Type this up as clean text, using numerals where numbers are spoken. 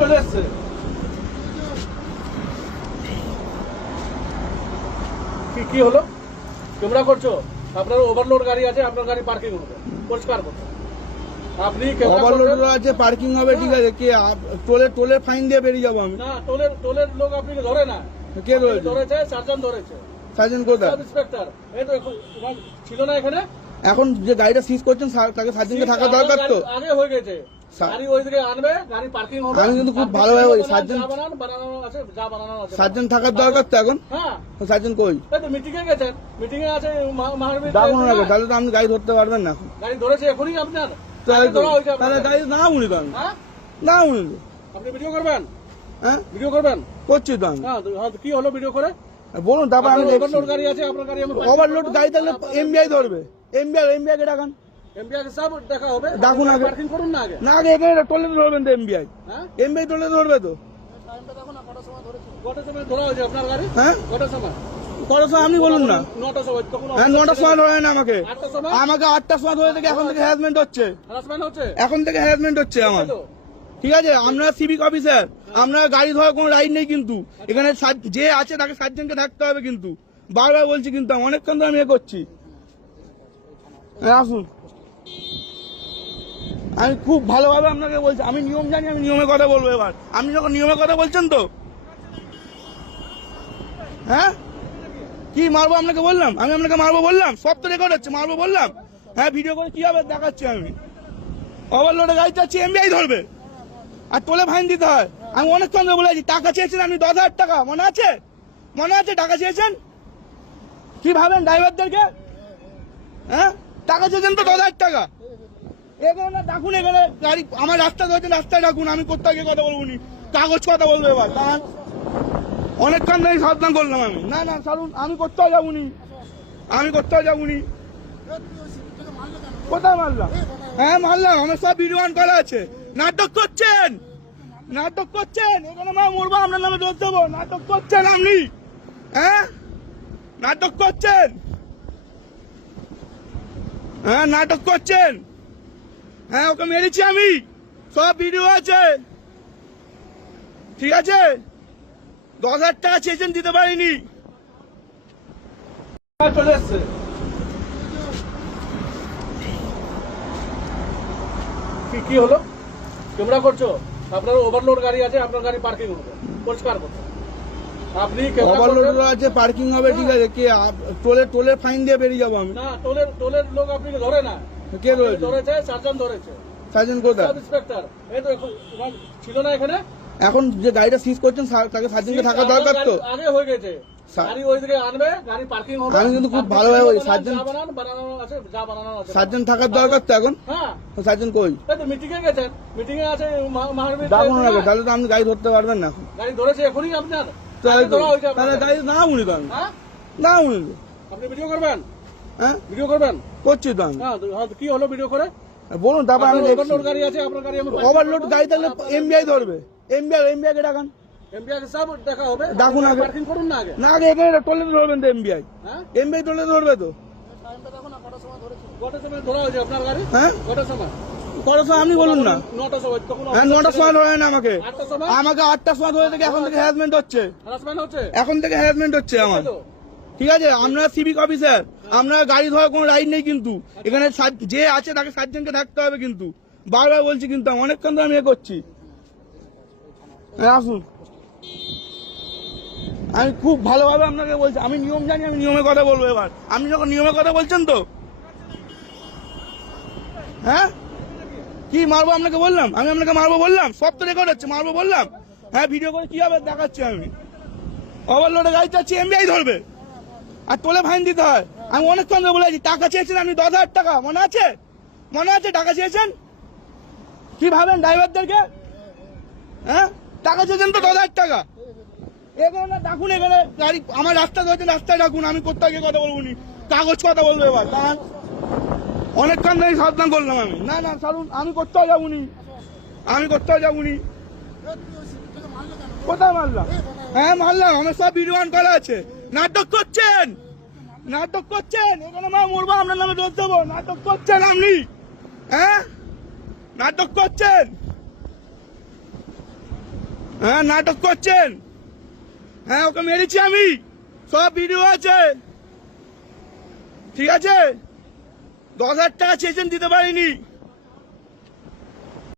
চলে এসছে কি হলো? তোমরা করছো, আপনার ওভারলোড গাড়ি আছে, আপনার গাড়ি পার্কিং হবে, পরিষ্কার করতে। আপনি ওভারলোড আছে, পার্কিং হবে, ঠিক আছে। কি টোলের ফাইন দিয়ে বেরিয়ে যাবো আমি? না, টোলের লোক আপনি ধরে না। কে ধরেছে? ধরেছে সার্জন, ধরেছে সার্জন কোথায়? Sub inspector. এই তো ছিল না এখানে। এখন যে গাড়িটা সিজ করছেন তাকে সার্জনকে থাকা দরকার তো। আগে হয়ে গেছে, গাড়ি ওই দিকে আনবে, গাড়ি পার্কিং হবে। আমি কিন্তু খুব ভালোভাবে সার্জন বানানো আছে, যা বানানো আছে সার্জন থাকার দরকার তো এখন। হ্যাঁ, সার্জন কই? এই তো মিটিং এ গেছেন, মিটিং এ আছে মহাবীর। ডাকুন না, তাহলে তো আপনি গাড়ি ধরতে পারবেন না। গাড়ি ধরেছে এখনই আপনার। তাহলে গাড়ি না উনি তো না উনি তো আপনি ভিডিও করবেন? হ্যাঁ ভিডিও করবেন? করছি তো আমি। হ্যাঁ, কি হলো ভিডিও করে? বলুন, তারপর আমি ওভারলোড গাড়ি আছে, আপনার গাড়ি আমি ওভারলোড গাড়ি থাকলে এমবিআই ধরবে। এমবিআই কে ডাকান, এমবিআই সব দেখা হবে। ডাকুন আগে, পার্কিং করুন না আগে। না আগে এখানে টোলে ধরবেন তো এমবিআই। হ্যাঁ, এমবিআই টোলে ধরবে তো। কটার সময় ধরা হয়েছে আপনার গাড়ি? হ্যাঁ, কটার সময়? কটার সময় আপনি বলুন না। 9টার সময়। তখন হ্যাঁ, 9টার সময় ধরে না আমাকে। 8টার সময়? আমাকে 8টার সময় ধরে থেকে এখন থেকে হ্যারাসমেন্ট হচ্ছে। হ্যারাসমেন্ট হচ্ছে? এখন থেকে হ্যারাসমেন্ট হচ্ছে আমার। ঠিক আছে, আমরা সিভিক অফিসার, আমরা গাড়ি ধরার কোনো রাইট নেই কিন্তু। এখানে যে আছে তাকে সার্জনকে থাকতে হবে কিন্তু। বারবার বলছি কিন্তু, অনেকক্ষণ ধরে আমি এ করছি। আসুন, আমি খুব ভালোভাবে আপনাকে বলছি, আমি নিয়ম জানি, আমি নিয়মের কথা বলবো এবার। আপনি যখন নিয়মের কথা বলছেন তো, হ্যাঁ কি মারবো আপনাকে বললাম? আমি আপনাকে মারবো বললাম? সব তো রেকর্ড হচ্ছে, মারবো বললাম? হ্যাঁ, ভিডিও করে কি হবে দেখাচ্ছি আমি। ওভারলোডে গাড়ি চাচ্ছি, এমবিআই ধরবে আর টোলে ফাইন দিতে হয়। আমি অনেকক্ষণ ধরে বলেছি, টাকা চেয়েছেন আপনি 10,000 টাকা, মনে আছে? মনে আছে টাকা চেয়েছেন? কি ভাবেন ড্রাইভারদেরকে? হ্যাঁ, টাকা চেয়েছেন তো 10,000 টাকা। এখানে ডাকুন, এখানে গাড়ি আমার রাস্তা ধরেছেন, রাস্তায় ডাকুন, আমি কোথাও গিয়ে কথা বলবো নি, কাগজ কথা বলবো এবার। অনেকক্ষণ ধরে সাবধান করলাম আমি। না না ছাড়ুন, আমি কোথাও যাবনি, আমি কোথাও যাবনি। কোথায় মারলাম? হ্যাঁ মারলাম, আমার সব ভিডিও অন করা আছে। নাটক করছেন, নাটক করছেন। এখানে মা মরবো, আপনার নামে দোষ দেবো। নাটক করছেন আপনি, হ্যাঁ নাটক করছেন, হ্যাঁ নাটক করছেন। হ্যাঁ, ওকে মেরেছি আমি, সব ভিডিও আছে। ঠিক আছে, 10,000 টাকা চেয়েছেন, দিতে পারিনি। চলে এসছে কি হলো? তোমরা করছো, আপনার ওভারলোড গাড়ি আছে, আপনার গাড়ি পার্কিং হবে, পরিষ্কার করতে। আপনি ওভারলোড আছে, পার্কিং হবে, ঠিক আছে। কি টোলের ফাইন দিয়ে বেরিয়ে যাবো আমি? না, টোলের লোক আপনি ধরে না। কে ধরেছে? ধরেছে সার্জন, ধরেছে সার্জন কোথায়? Sub inspector. এই তো ছিল না এখানে। এখন যে গাড়িটা সিজ করছেন তাকে সার্জনকে থাকা দরকার তো। আগে হয়ে গেছে, গাড়ি ওই দিকে আনবে, গাড়ি পার্কিং হবে। আমি কিন্তু খুব ভালোভাবে সার্জন বানানো আছে, যা বানানো আছে সার্জন থাকার দরকার তো এখন। হ্যাঁ, সার্জন কই? এই তো মিটিং এ গেছেন, মিটিং এ আছে মহাবীর। ডাকুন না, তাহলে তো আপনি গাড়ি ধরতে পারবেন না। গাড়ি ধরেছে এখনই আপনার। তাহলে গাড়ি না উনি তো না উনি তো আপনি ভিডিও করবেন? হ্যাঁ ভিডিও করবেন? করছি তো আমি। হ্যাঁ, কি হলো ভিডিও করে? বলুন, তারপর আমি ওভারলোড গাড়ি আছে, আপনার গাড়ি আমি ওভারলোড গাড়ি থাকলে এমবিআই ধরবে। এমবিআই কে ডাকান, এমবিআই সব দেখা হবে। ডাকুন আগে, পার্কিং করুন না আগে। না আগে এখানে টোলে ধরবেন তো এমবিআই। হ্যাঁ, এমবিআই টোলে ধরবে তো। কটার সময় ধরা হয়েছে আপনার গাড়ি? হ্যাঁ, কটার সময়? কটার সময় আপনি বলুন না। 9টার সময়। তখন হ্যাঁ, 9টার সময় ধরে না আমাকে। 8টার সময়? আমাকে 8টার সময় ধরে থেকে এখন থেকে হ্যারাসমেন্ট হচ্ছে। হ্যারাসমেন্ট হচ্ছে? এখন থেকে হ্যারাসমেন্ট হচ্ছে আমার। ঠিক আছে, আমরা সিভিক অফিসার, আমরা গাড়ি ধরার কোনো রাইট নেই কিন্তু। এখানে যে আছে তাকে সার্জনকে থাকতে হবে কিন্তু। বারবার বলছি কিন্তু, অনেকক্ষণ ধরে আমি এ করছি। আসুন, আমি খুব ভালোভাবে আপনাকে বলছি, আমি নিয়ম জানি, আমি নিয়মের কথা বলবো এবার। আপনি যখন নিয়মের কথা বলছেন তো, হ্যাঁ কি মারবো আপনাকে বললাম? আমি আপনাকে মারবো বললাম? সব তো রেকর্ড হচ্ছে, মারবো বললাম? হ্যাঁ, ভিডিও করে কি হবে দেখাচ্ছি আমি। ওভারলোডে গাড়ি চাচ্ছি, এমবিআই ধরবে আর টোলে ফাইন দিতে হয়। আমি অনেকক্ষণ ধরে বলেছি, টাকা চেয়েছেন আপনি 10,000 টাকা, মনে আছে? মনে আছে টাকা চেয়েছেন? কি ভাবেন ড্রাইভারদেরকে? হ্যাঁ, টাকা চেয়েছেন তো 10,000 টাকা। এখানে ডাকুন, এখানে গাড়ি আমার রাস্তা ধরেছেন, রাস্তায় ডাকুন, আমি কোথাও গিয়ে কথা বলবো নি, কাগজ কথা বলবো এবার। অনেকক্ষণ ধরে সাবধান করলাম আমি। না না ছাড়ুন, আমি কোথাও যাবনি, আমি কোথাও যাবনি। কোথায় মারলাম? হ্যাঁ মারলাম, আমার সব ভিডিও অন করা আছে। নাটক করছেন, নাটক করছেন। এখানে মা মরবো, আপনার নামে দোষ দেবো। নাটক করছেন আপনি, হ্যাঁ নাটক করছেন। হ্যাঁ নাটক করছেন। হ্যাঁ ওকে মেরেছি আমি, সব ভিডিও আছে, ঠিক আছে। 10,000 টাকা চেয়েছেন, দিতে পারিনি।